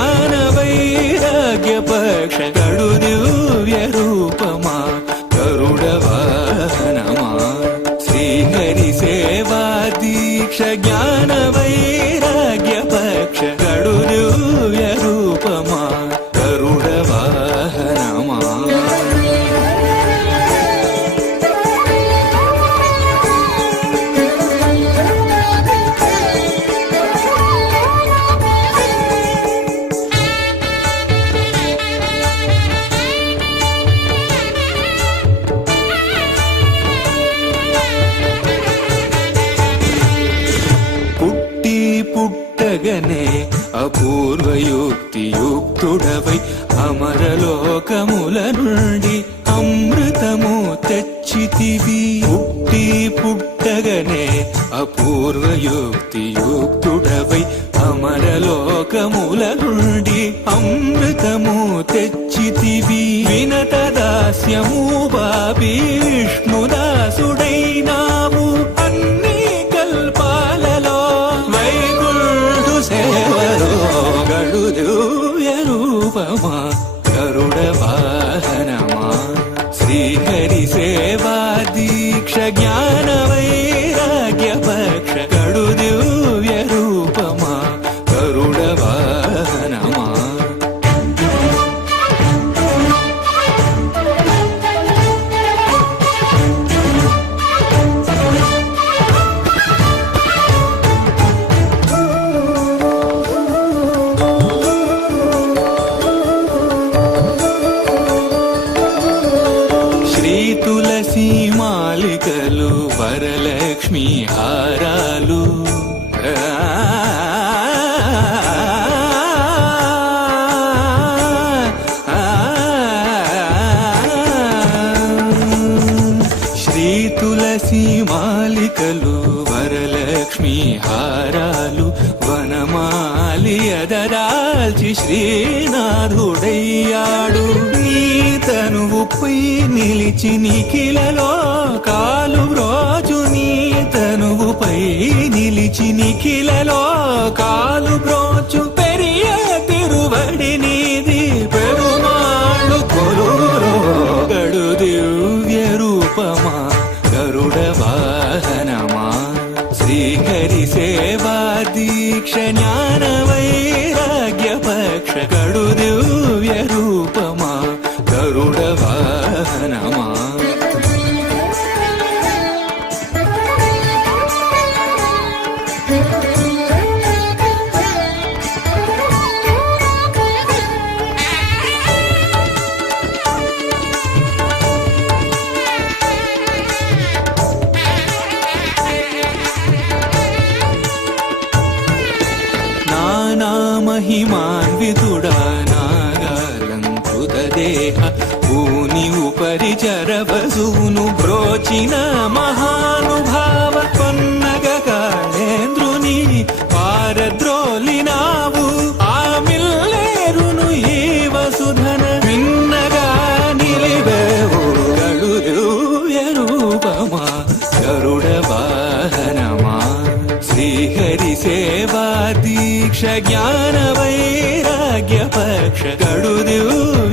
జ్ఞాన వైరాగ్య పక్ష కడు దివ్య రూపమా గరుడ వాహనమా శ్రీహరి సేవా దీక్ష జ్ఞాన వైరాగ్య పక్ష కడు దివ్య రూపమా గరుడ వాహనమా పుట్టగనే అపూర్వయుక్తియుక్తుడవై అమరలోకముల నుండి అమృతము తెచ్చితివి పుట్టగనే అపూర్వయుక్తియుక్తుడవై అమరలోకముల నుండి అమృతము తెచ్చితివి వినత దాస్యము బాబి విష్ణుదాసుడైనావు అన్ని కల్పాలలో వైకుంఠు సేవలో గడు దివ్య రూపమా గరుడ వాహనమా శ్రీహరి సేవా దీక్ష జ్ఞాన వైరాగ్య పక్ష గడు దివ్య రూపమా గరుడ వాహనమా తులసి మాలికలు వరలక్ష్మి హారాలు శ్రీ తులసి మాలికలు వరలక్ష్మి హారాలు వనమాలి అదరాల్చి శ్రీనాథుడయ్యాడు నీ తనువుపై నిలిచి నిఖిలలో కాలు బ్రోచు నీ తనువుపై నిలిచి నిఖిలలో కాలు బ్రోచు పెరియ తిరువడి నీది పెరుమాళ్ళు కొలురో గడు దివ్య రూపమా గరుడ వాహనమా శ్రీహరి సేవా దీక్ష జ్ఞాన వైరాగ్య పక్ష గడు దివ్య రూపమా గరుడ వాహనమా మహిమాన్వితుడా నాగాలంకృత దేహ భూని ఉపరి చరవసూను బ్రోచిన మహానుభావ పన్నగ కాళేంద్రుని పారద్రోలినావు ఆమిల్లేరును ఈ వసుధన విన్నగా నిలివేవు గడు దివ్య రూపమా గరుడ వాహనమా శ్రీహరి సేవా దీక్ష జ్ఞాన వైరాగ్య పక్ష గడు దివ్య